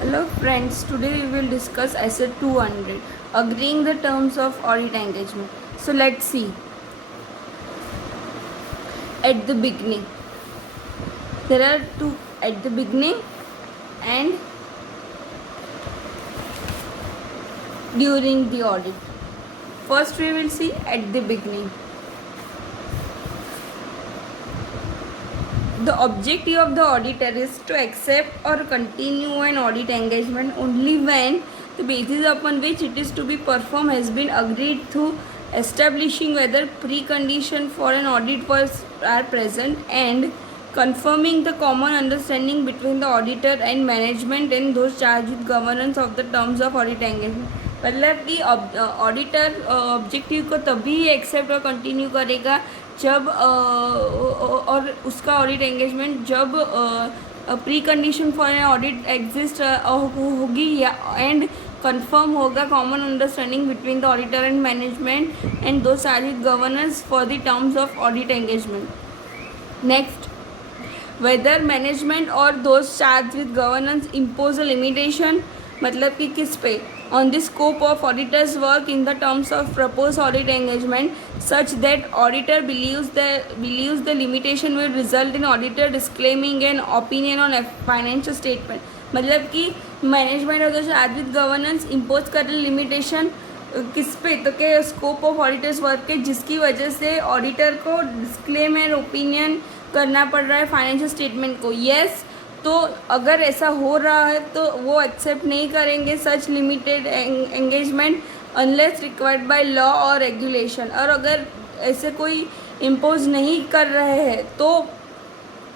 Hello friends, today we will discuss Asset 200, agreeing the terms of audit engagement. So let's see. At the beginning, there are two at the beginning and during the audit. First we will see at the beginning. The objective of the auditor is to accept or continue an audit engagement only when the basis upon which it is to be performed has been agreed through establishing whether precondition for an audit are present and confirming the common understanding between the auditor and management and those charged with governance of the terms of audit engagement. मतलब कि auditor objective को तभी accept और continue करेगा जब और उसका audit engagement जब pre condition for an audit exist होगी या एंड कंफर्म होगा common understanding between the auditor and management and दो सारी governance for the terms of audit engagement. Next, whether management और those charged with governance impose a limitation, मतलब कि किस पे, on the scope of auditor's work in the terms of proposed audit engagement such that auditor believes the limitation will result in auditor disclaiming an opinion on financial statement. मतलब कि management और charge with governance impose कर limitation किस पे, तो के scope of auditors work के, जिसकी वजह से ऑडिटर को डिस्क्लेम एंड ओपिनियन करना पड़ रहा है फाइनेंशियल स्टेटमेंट को. यस, तो अगर ऐसा हो रहा है तो वो एक्सेप्ट नहीं करेंगे such limited engagement unless required by law और रेगुलेशन. और अगर ऐसे कोई इम्पोज नहीं कर रहे हैं तो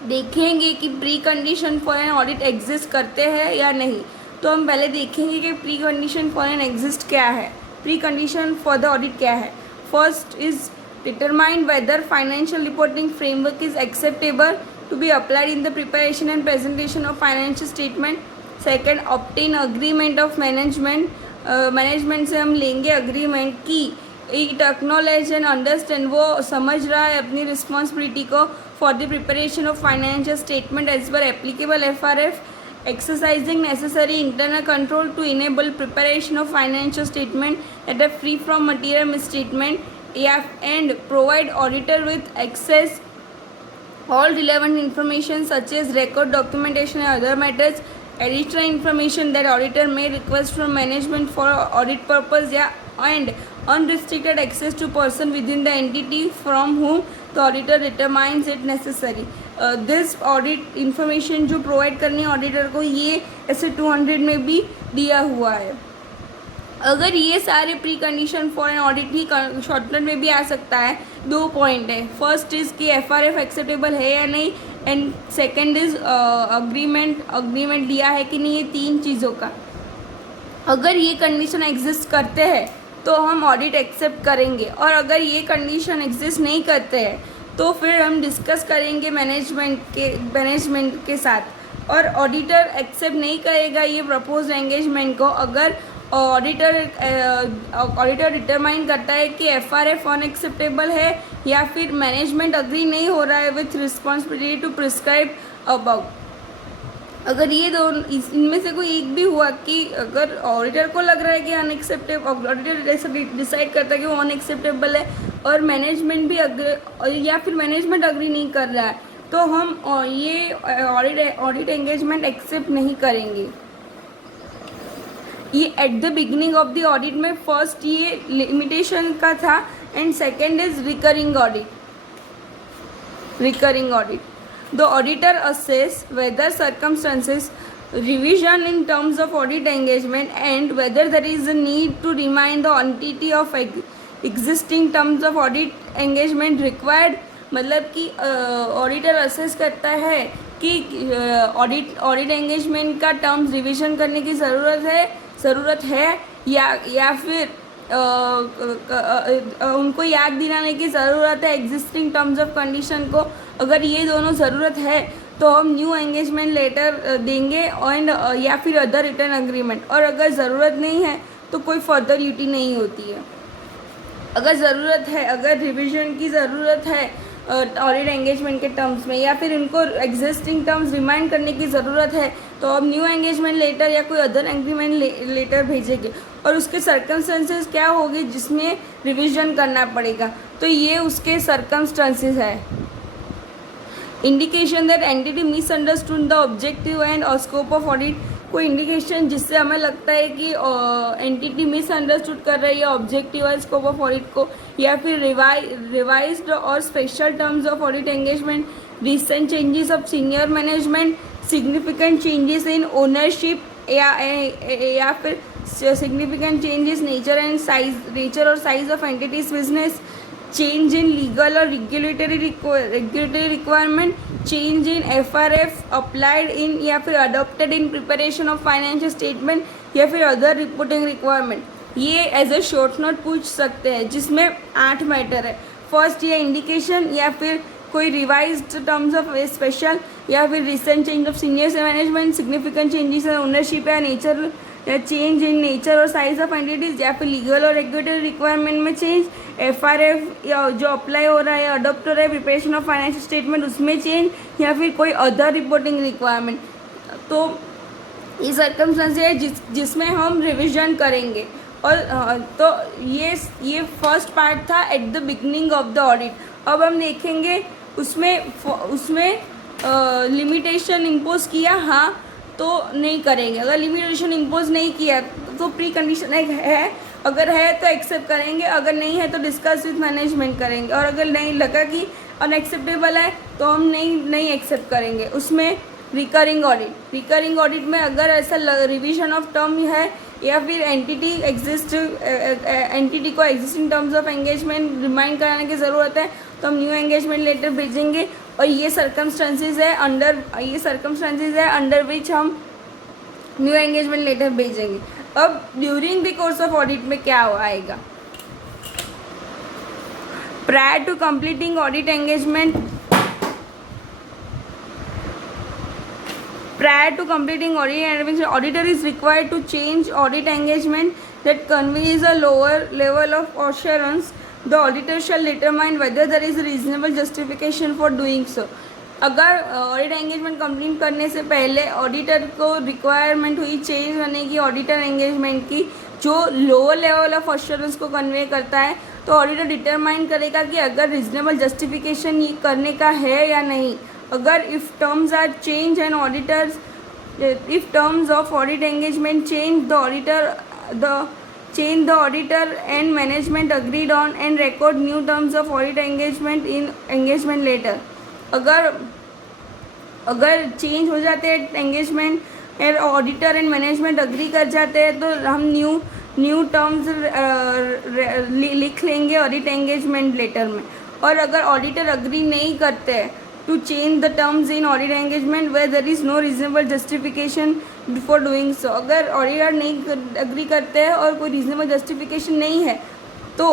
देखेंगे कि pre condition for an audit exist करते हैं या नहीं. तो हम पहले देखेंगे कि pre condition for an exist क्या है, pre condition for the audit क्या है. First is determine whether financial reporting framework is acceptable to be applied in the preparation and presentation of financial statement. Second, obtain agreement of management. Management से हम लेंगे agreement कि it acknowledge and understand, वो समझ रहा है अपनी responsibility को for the preparation of financial statement as per applicable FRF, exercising necessary internal control to enable preparation of financial statement that are free from material misstatement, and provide auditor with access all relevant information such as record documentation and other matters, additional information that auditor may request from management for audit purpose, and unrestricted access to person within the entity from whom the auditor determines it necessary. This audit information जो provide करनी है auditor को, ये ऐसे 200 में भी दिया हुआ है. अगर ये सारे pre condition for an audit he shortcut में भी आ सकता है. दो पॉइंट है, फर्स्ट इज़ कि FRF एक्सेप्टेबल है या नहीं, एंड सेकंड इज़ अग्रीमेंट दिया है कि नहीं. ये तीन चीज़ों का अगर ये कंडीशन एग्जिस्ट करते हैं तो हम ऑडिट एक्सेप्ट करेंगे, और अगर ये कंडीशन एग्जिस्ट नहीं करते हैं तो फिर हम डिस्कस करेंगे मैनेजमेंट के साथ. और ऑडिटर एक्सेप्ट नहीं करेगा ये प्रपोज एंगेजमेंट को अगर ऑडिटर डिटरमाइन करता है कि FRF अनएक्सेप्टेबल है या फिर मैनेजमेंट अग्री नहीं हो रहा है with responsibility to prescribe above. अगर ये दोनों इनमें से कोई एक भी हुआ कि अगर ऑडिटर को लग रहा है कि अनएक्सेप्टेबल, ऑडिटर डिसाइड करता है कि वो अनएक्सेप्टेबल है और मैनेजमेंट भी या फिर मैनेजमेंट अग्री नहीं कर रहा है, तो हम ये ऑडिट एंगेजमेंट एक्सेप्ट नहीं करेंगे. ये at the beginning of the audit में फर्स्ट ये लिमिटेशन का था, and second is recurring audit. The auditor assess whether circumstances revision in terms of audit engagement and whether there is a need to remind the entity of existing terms of audit engagement required. मतलब कि auditor assess करता है कि audit engagement का terms revision करने की ज़रूरत है या फिर उनको याद दिलाने की ज़रूरत है एग्जिस्टिंग टर्म्स ऑफ कंडीशन को. अगर ये दोनों ज़रूरत है तो हम न्यू एंगेजमेंट लेटर देंगे एंड या फिर अदर रिटर्न अग्रीमेंट. और अगर ज़रूरत नहीं है तो कोई फर्दर ड्यूटी नहीं होती है. अगर ज़रूरत है, अगर रिविजन की ज़रूरत है ऑडिट एंगेजमेंट के टर्म्स में, या फिर उनको एग्जिस्टिंग टर्म्स रिमाइंड करने की ज़रूरत है तो अब न्यू एंगेजमेंट लेटर या कोई अदर एग्रीमेंट लेटर भेजेंगे और उसके सर्कमस्टेंसेस क्या होगी जिसमें रिविजन करना पड़ेगा। तो ये उसके सर्कमस्टेंसेस है। Indication that entity misunderstood the objective and scope of audit, कोई इंडिकेशन जिससे हमें लगता है कि एंटिटी मिसअंडरस्टूड कर रही है ऑब्जेक्टिव और स्कोप ऑफ ऑडिट को, या फिर रिवाइज्ड और special terms of audit engagement, recent changes of senior management, significant changes in ownership या फिर सिग्निफिकेंट चेंजेस नेचर और size of entities business, change in legal or regulatory requirement, change in FRF applied in या फिर adopted in preparation of financial statement या फिर other reporting requirement। ये as a short note पूछ सकते हैं जिसमें 8 मैटर है। फर्स्ट ये इंडिकेशन या फिर कोई रिवाइज्ड टर्म्स ऑफ स्पेशल या फिर recent change of senior management, significant changes in ownership या नेचर या चेंज इन नेचर और साइज ऑफ एंटिटीज या फिर लीगल और रेगुलेटरी रिक्वायरमेंट में चेंज, FRF या जो अप्लाई हो रहा है अडोप्ट हो रहा है प्रिपरेशन ऑफ फाइनेंशियल स्टेटमेंट उसमें चेंज या फिर कोई अदर रिपोर्टिंग रिक्वायरमेंट। तो ये सर्कमस्टेंस है जिसमें हम रिविजन करेंगे। और तो ये फर्स्ट पार्ट था at the beginning of the audit. अब हम देखेंगे उसमें लिमिटेशन इम्पोज किया हाँ तो नहीं करेंगे। अगर लिमिटेशन इम्पोज नहीं किया तो प्री कंडीशन है, अगर है तो एक्सेप्ट करेंगे, अगर नहीं है तो डिस्कस विथ मैनेजमेंट करेंगे, और अगर नहीं लगा कि अनएक्सेप्टेबल है तो हम नहीं एक्सेप्ट करेंगे। उसमें रिकरिंग ऑडिट में अगर ऐसा रिविजन ऑफ टर्म है या फिर एंटिटी को existing terms of engagement remind कराने की ज़रूरत है तो हम न्यू एंगेजमेंट लेटर भेजेंगे। और ये सर्कमस्टेंसेस है अंडर विच हम न्यू एंगेजमेंट लेटर भेजेंगे। अब during the course of audit में क्या आएगा, prior to completing audit engagement, prior to completing audit engagement, auditor is required to change audit engagement that conveys a lower level of assurance. The auditor shall determine whether there is a reasonable justification for doing so. अगर audit engagement complete करने से पहले auditor को requirement हुई change करने की auditor engagement की जो लोअर लेवल ऑफ अश्योरेंस को कन्वे करता है, तो ऑडिटर डिटरमाइन करेगा कि अगर रिजनेबल जस्टिफिकेशन ये करने का है या नहीं। अगर if terms are change and auditors if terms of audit engagement change, the auditor and management agreed on and record new terms of audit engagement in engagement letter। अगर चेंज हो जाते हैं एंगेजमेंट और ऑडिटर एंड मैनेजमेंट अग्री कर जाते हैं तो हम न्यू टर्म्स लिख लेंगे ऑडिट एंगेजमेंट लेटर में। और अगर ऑडिटर अग्री नहीं करते हैं to change the terms in audit engagement where there is no reasonable justification before doing so, अगर ऑडिटर नहीं अग्री करते हैं और कोई रीजनेबल जस्टिफिकेशन नहीं है तो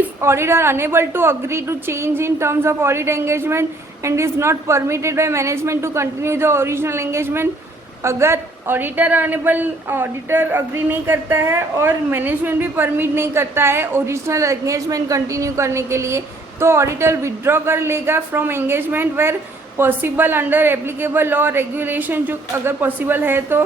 if auditor unable to agree to change in terms of audit engagement and is not permitted by management to continue the original engagement, अगर ऑडिटर अग्री नहीं करता है और मैनेजमेंट भी परमिट नहीं करता है ओरिजिनल एंगेजमेंट कंटिन्यू करने के लिए, तो ऑडिटर विड्रॉ कर लेगा from engagement where possible under applicable law regulation, जो अगर पॉसिबल है तो,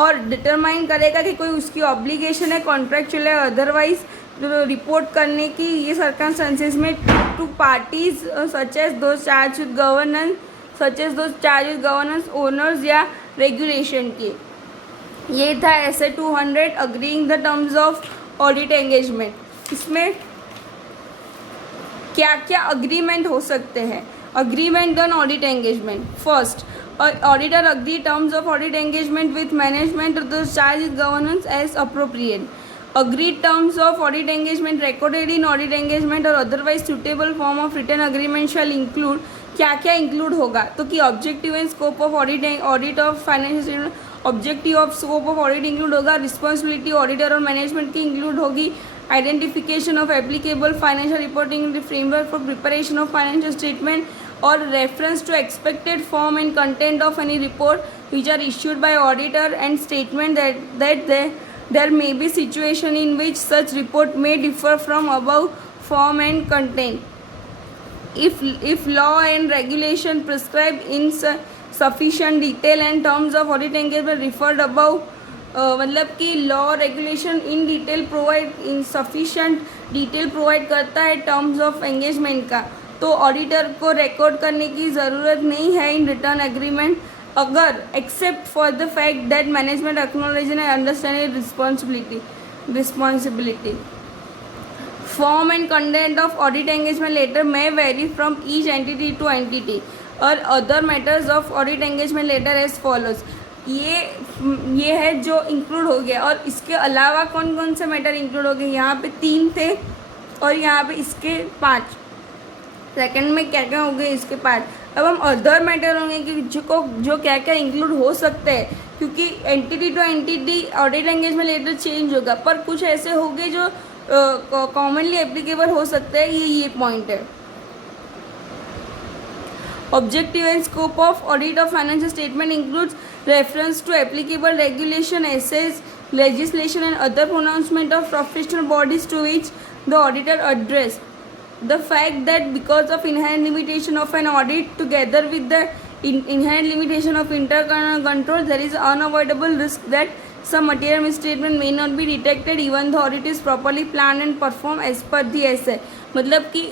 और डिटरमाइन करेगा कि कोई उसकी ऑब्लिगेशन है कॉन्ट्रैक्चुअल है अदरवाइज रिपोर्ट करने की। ये सर्कमस्टेंसेस में टू पार्टीज सच एज दो चार्ज विद गवर्नेंस ओनर्स या रेगुलेशन की। ये था ऐसे 200 agreeing the terms of audit engagement. इसमें क्या क्या अग्रीमेंट हो सकते हैं। Agreement on audit engagement, first auditor agree terms of audit engagement with management the charge with governance age appropriate. Agreed terms of audit engagement recorded in audit engagement or otherwise suitable form of written agreement shall include, क्या क्या include होगा तो कि objective and scope of audit of financial objective of scope of audit include होगा, responsibility auditor और management की include होगी, identification of applicable financial reporting framework for preparation of financial statement और reference to expected form and content of any report which are issued by auditor and statement that there may be situation in which such report may differ from above form and content। if law and regulation prescribe in sufficient detail and terms of audit engagement referred above, मतलब कि law regulation in detail provide in sufficient detail provide करता है terms of engagement का, तो auditor को record करने की ज़रूरत नहीं है इन रिटर्न एग्रीमेंट, अगर except for the fact that management acknowledge and understand responsibility. Form and content of audit engagement letter may vary from each entity to entity or other matters of audit engagement letter as follows. ये है जो include हो गया, और इसके अलावा कौन कौन से मैटर इंक्लूड हो गए. यहाँ पे 3 थे और यहाँ पे इसके 5. सेकंड में क्या क्या हो गए, इसके 5. अब हम अदर मैटर होंगे कि जो क्या क्या इंक्लूड हो सकते हैं, क्योंकि entity to entity audit engagement letter change होगा, पर कुछ ऐसे हो गए जो कॉमनली एप्लीकेबल हो सकता है. ये पॉइंट है. Objective and scope of audit of financial statement includes reference to applicable regulation, assess, legislation and other pronouncement of professional bodies to which the auditor address. The fact that because of inherent limitation of an audit together with the inherent limitation of internal control, there is unavoidable risk that some material misstatement may not be detected even though audit is properly planned and performed as per the essay. मतलब कि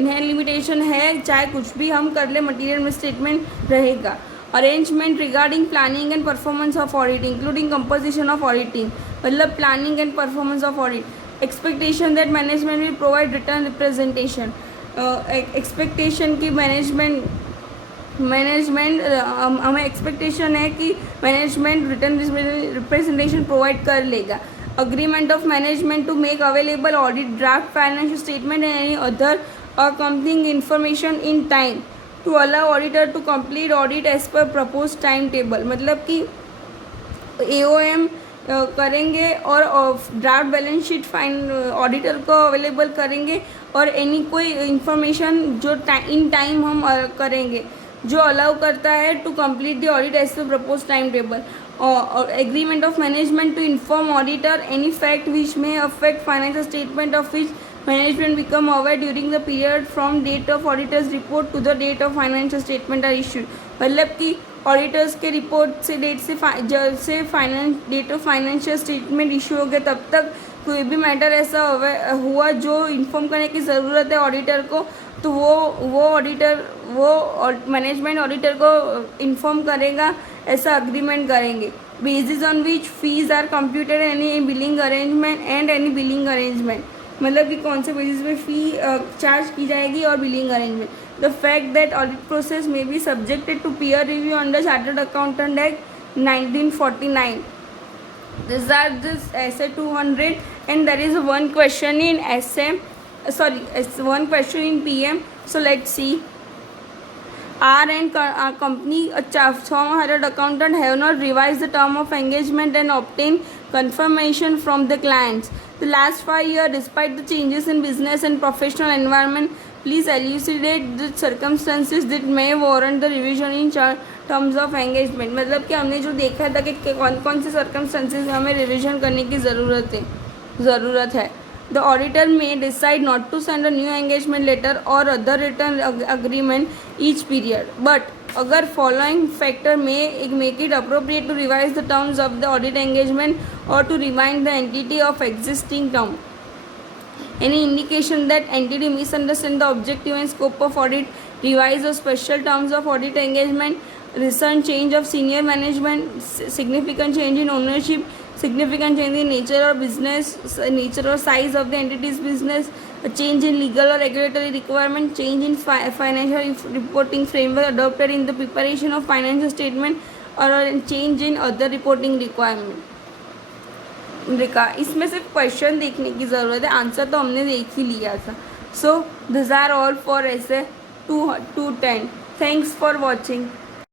inherent limitation है, चाहे कुछ भी हम कर ले material misstatement रहेगा. Arrangement regarding planning and performance of audit including composition of auditing, मतलब planning and performance of audit. Expectation that management will provide written representation. Expectation की management हमें एक्सपेक्टेशन है कि मैनेजमेंट रिटर्न रिप्रेजेंटेशन प्रोवाइड कर लेगा. Agreement of management to make available audit draft financial statement and any other accompanying information in time to allow auditor to complete audit as per propose time table. मतलब कि AOM करेंगे और draft balance sheet fine auditor को available करेंगे, और any कोई information जो in time हम करेंगे जो अलाउ करता है to complete the audit as per propose time table. Agreement of management to inform auditor any fact which may affect financial statement of which management become aware during the period from date of auditor's report to the date of financial statement are issued. मतलब कि auditor's के report से date से date of financial statement issue हो गए तब तक कोई भी मैटर ऐसा हुआ जो इन्फॉर्म करने की ज़रूरत है ऑडिटर को, तो वो मैनेजमेंट ऑडिटर को इन्फॉर्म करेगा, ऐसा अग्रीमेंट करेंगे. Basis on which fees are computed any billing arrangement, मतलब कि कौन से बेसिस पे फ़ी चार्ज की जाएगी और billing arrangement. The fact that audit process may be subjected to peer review under chartered accountant act 1949. These are this essay 200, and there is one question in essay, one question in PM. So let's see. Our company chartered accountant have not revised the term of engagement and obtained confirmation from the clients. The last 5 years, despite the changes in business and professional environment, please elucidate the circumstances that may warrant the revision in terms of engagement. मतलब कि हमने जो देखा था कि कौन कौन से सर्कमस्टेंसेस में हमें रिविजन करने की ज़रूरत है. The auditor may decide not to send a new engagement letter और other written agreement each period, but अगर following factor make it appropriate to revise the terms of the audit engagement और to remind the entity of existing term. Any indication that entity misunderstand the objective and scope of audit, revise the special terms of audit engagement, recent change of senior management, significant change in ownership, significant change in nature or business, nature or size of the entity's business, a change in legal or regulatory requirement, change in financial reporting framework adopted in the preparation of financial statement, or a change in other reporting requirement. इसमें सिर्फ question देखने की ज़रूरत है, answer तो हमने देख ही लिया था. So this are all for essay 210. Thanks for watching.